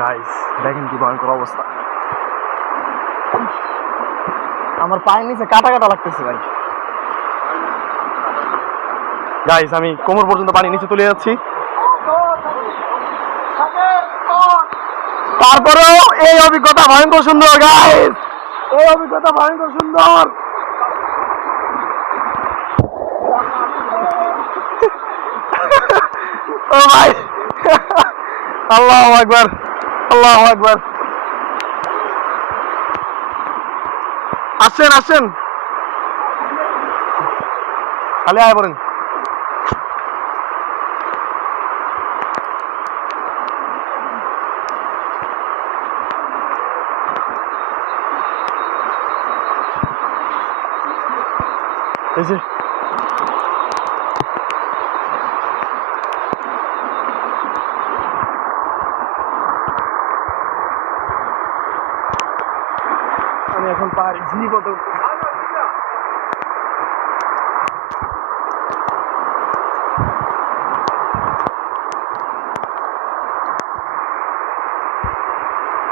Guys দেখেন কি ভয়ঙ্কর অবস্থা। আমার পায়ের নিচে কাটা কাটা লাগতেছে ভাই। গাইস আমি কোমর পর্যন্ত পানি নিচে তুলে যাচ্ছি, তারপরেও এই অভিজ্ঞতা ভয়ঙ্কর সুন্দর। গাইস এই অভিজ্ঞতা ভয়ঙ্কর সুন্দর। ও ভাই, আল্লাহু আকবার, আল্লাহু আকবার। আসেন আসেন, খালি আয় পড়েন। এই যে আমি এখন পাহাড়ি ঝিলি কত।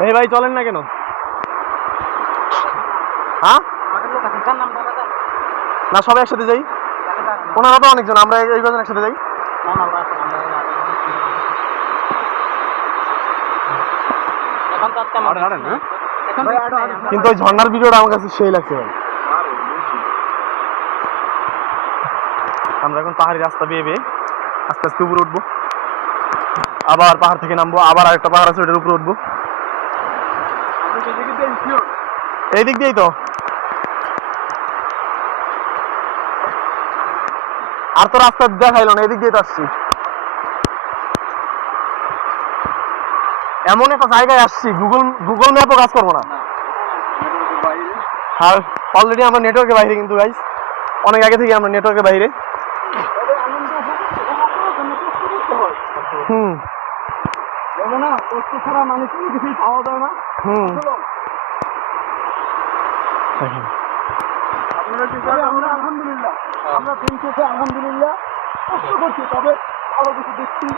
এই ভাই চলেন না কেন? হ্যাঁ না, সবাই একসাথে যাই। ওনারা তো অনেকজন, আমরা এই কজন একসাথে যাই। কিন্তু ওই ঝর্ণার ভিডিওটা আমার কাছে সেই লাগছে ভাই। আমরা এখন পাহাড়ি রাস্তা বেয়ে বেয়ে আস্তে আস্তে উপরে উঠবো, আবার পাহাড় থেকে নামবো, আবার আরেকটা পাহাড় আছে ওটার উপরে উঠবো। এই দিক দিয়েই তো। আর তো রাস্তা দেখাইলো না, এদিক দিয়ে তো আসছি। এমন একটা জায়গায় আসছি গুগল ম্যাপও কাজ করবো না। আর অলরেডি আমরা নেটওয়ার্কের বাইরে, কিন্তু গাইস অনেক আগে থেকে আমরা নেটওয়ার্কের বাইরে। হুম না, কষ্ট ছাড়া মানুষ কোনো কিছুই পাওয়া যায় না। আমরা আলহামদুলিল্লাহ, আমরা দিন শেষে আলহামদুলিল্লাহ কষ্ট করছি, তবে ভালো কিছু দেখছি,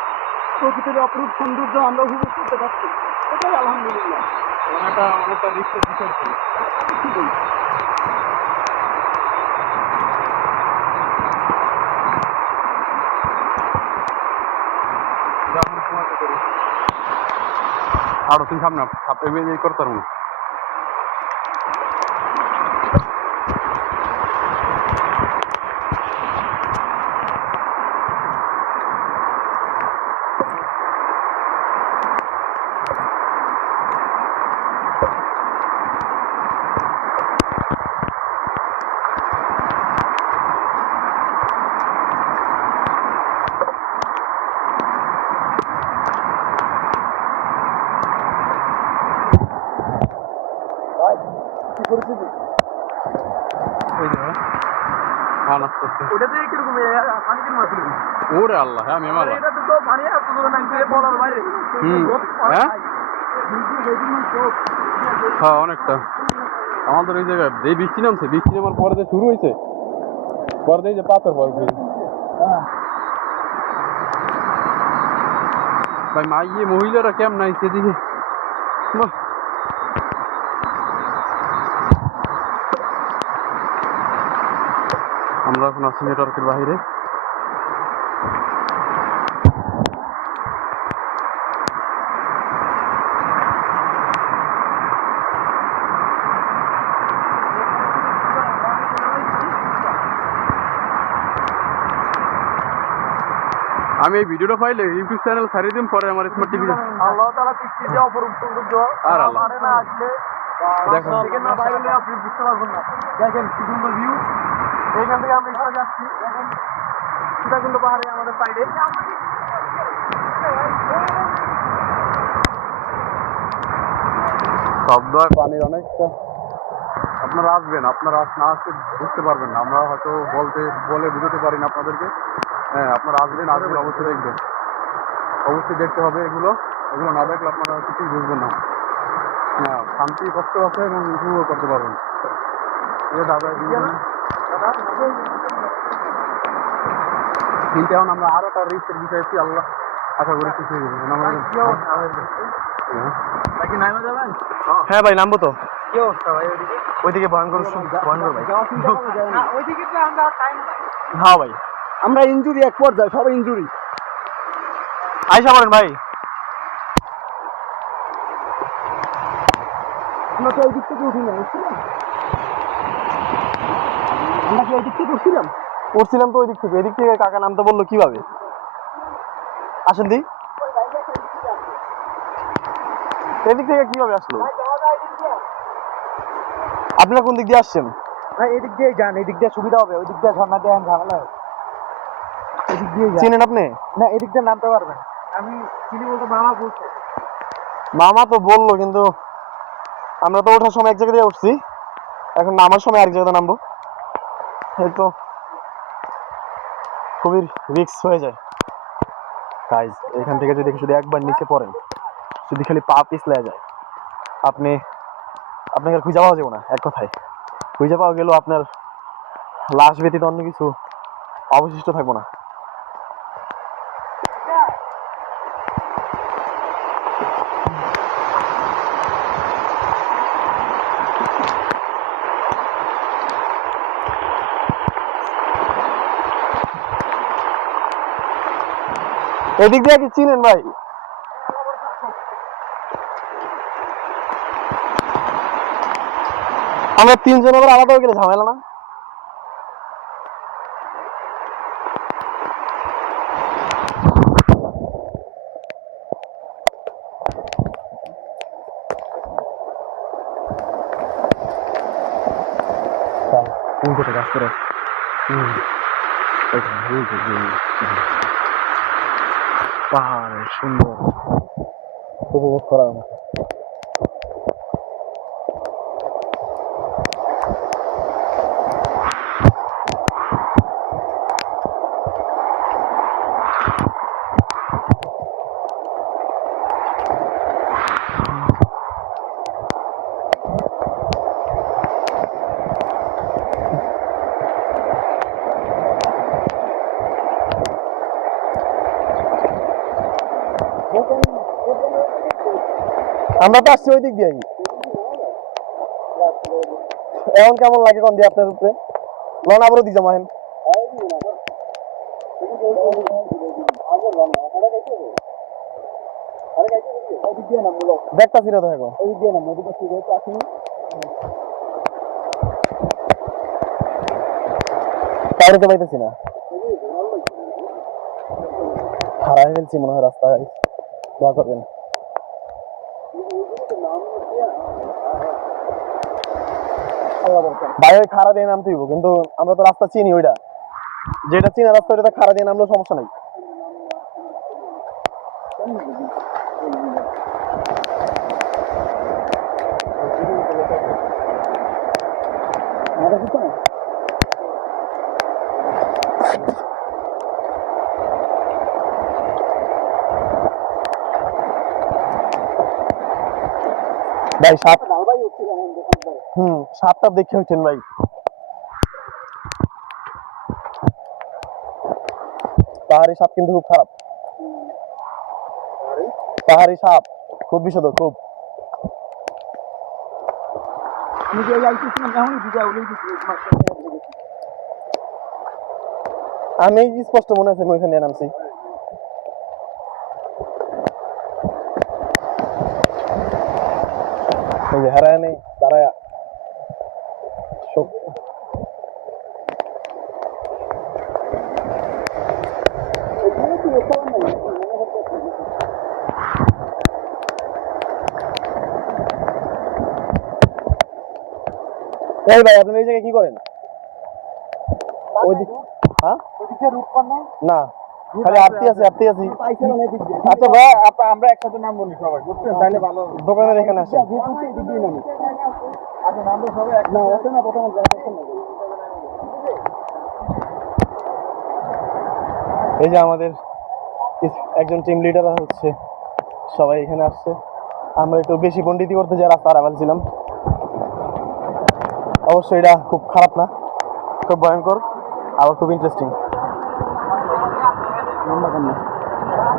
প্রকৃতির অপরূপ সৌন্দর্য আমরা উপভোগ করতে পারছি, এটাই আলহামদুলিল্লাহ। অনেকটা রিস্কের বিষয় ছিল। আরো তিন সামনে করতে পারবো না। ওরে আল্লাহ, হ্যাঁ মেমালা হ্যাঁ অনেকটা। আমাদের এই জায়গায় এই বৃষ্টি নামছে, বৃষ্টি নামার পরে যে শুরু হয়েছে, পরে এই যে পাথর পর ভাই মাইয়ে মহিলারা কেমন নাই সেদিকে। আমরা এখন আছি নেটওয়ার্কের বাইরে। আমি এই ভিডিওটা পাইলে ইউটিউব চ্যানেল ছাড়িয়ে দিন, পরে আমার স্মার্ট টিভি। আল্লাহ তাআলা সৃষ্টি যে অপরূপ সৌন্দর্য, আর আল্লাহ না আসলে দেখেন না বাইরে আপনি বুঝতে পারবেন না। দেখেন কি সুন্দর ভিউ, এইখান থেকে আমরা এখানে যাচ্ছি। দেখেন সীতাকুণ্ড পাহাড়ে আমাদের সাইডে শব্দ হয় পানির অনেকটা। আপনারা আসবেন, আপনারা না আসতে বুঝতে পারবেন না। আমরা হয়তো বলে বুঝতে পারি না আপনাদেরকে। হ্যাঁ আপনারা আসবেন, অবশ্যই দেখবেন, অবশ্যই দেখতে হবে। এগুলো না দেখলে আপনারা কিছুই বুঝবেন না। হ্যাঁ শান্তি কষ্ট আছে এবং উপভোগ করতে পারবেন। কিন্তু এখন আমরা আরো একটা রিস্কের বিষয় আছি। আল্লাহ আশা করি কিছু নাকি নামে যাবেন? হ্যাঁ ভাই নামবো তো। কি অবস্থা ভাই ওইদিকে? ওইদিকে ভয়ঙ্কর ভয়ঙ্কর ভাই। ওইদিকে তো আমরা টাইম নাই। হ্যাঁ ভাই আমরা ইনজুরি এক পর্যায়ে সবাই ইনজুরি। আইসা করেন ভাই। আমরা তো ওই দিক থেকে উঠি না, বুঝছিলাম আমরা কি ওই দিক থেকে উঠছিলাম? উঠছিলাম তো ওই দিক থেকে, এদিক থেকে কাকা নামতে বললো কিভাবে? আসেন দি, এদিক থেকে কিভাবে আসলো? আপনারা কোন দিক দিয়ে আসছেন? ভাই এদিক দিয়ে যান, এদিক দিয়ে সুবিধা হবে, ওই দিক দিয়ে ঝর্ণা দিয়ে ঝামেলা হবে। এদিক দিয়ে যান। চিনেন আপনি? না এদিক দিয়ে নামতে পারবেন। আমি চিনি বলতে মামা বলছে। মামা তো বললো, কিন্তু আমরা তো ওঠার সময় এক জায়গা দিয়ে উঠছি, এখন নামার সময় এক জায়গাতে নামবো। এই তো খুবই রিস্ক হয়ে যায় গাইজ। এখান থেকে যদি শুধু একবার নিচে পড়েন, যদি খালি পা পিছলে যায়, আপনাকে আর খুঁজে পাওয়া যাবে না। এক কথায় খুঁজে পাওয়া গেলেও আপনার লাশ ব্যতীত অন্য কিছু অবশিষ্ট থাকবো না। এদিক দিয়ে কি চিনেন ভাই? আমরা তিনজন আবার আলাদা হয়ে গেলে ঝামেলা না? পাহাড় সুন্দর উপভোগ করার মতো। আমরা তো আসছি ওই দিক দিয়ে। এখন কেমন লাগে কোন দিয়ে আপনার উপরে? লন আবারও দিয়ে জমাহেন। দেখতাছি না তো এখন। বাইরে তো পাইতেছি না, হারাই ফেলছি মনে হয় রাস্তায়। দোয়া করবেন। ভাই ওই খাড়া দিয়ে নামতে হইব, কিন্তু আমরা তো রাস্তা চিনি, ওইটা যেটা চিনা রাস্তা ওইটা খাড়া দিয়ে নামলেও সমস্যা নাই। ভাই সাপ, সাপটা দেখে হচ্ছেন ভাই। পাহাড়ি সাপ কিন্তু খুব খারাপ, পাহাড়ি সাপ খুব বিষধর, খুব। আমি স্পষ্ট মনে আছে আমি ওইখানে নামছি। হারায় নেই দাঁড়ায় এই ভাই আপনি এই জায়গায় কি করেন? হ্যাঁ না, খালি আরতি আছে আরতি আছি। আচ্ছা ভাই আমরা একসাথে নাম বলি সবাই, বুঝছেন? তাহলে ভালো। দোকানের এখানে আসেন। আচ্ছা নামবো সবাই এক না আছে না প্রথম এই যে আমাদের একজন টিম লিডার হচ্ছে, সবাই এখানে আসছে। আমরা একটু বেশি পণ্ডিতি করতে যাই, রাস্তা হারা ফেলছিলাম। অবশ্যই এটা খুব খারাপ না, খুব ভয়ঙ্কর, আবার খুব ইন্টারেস্টিং।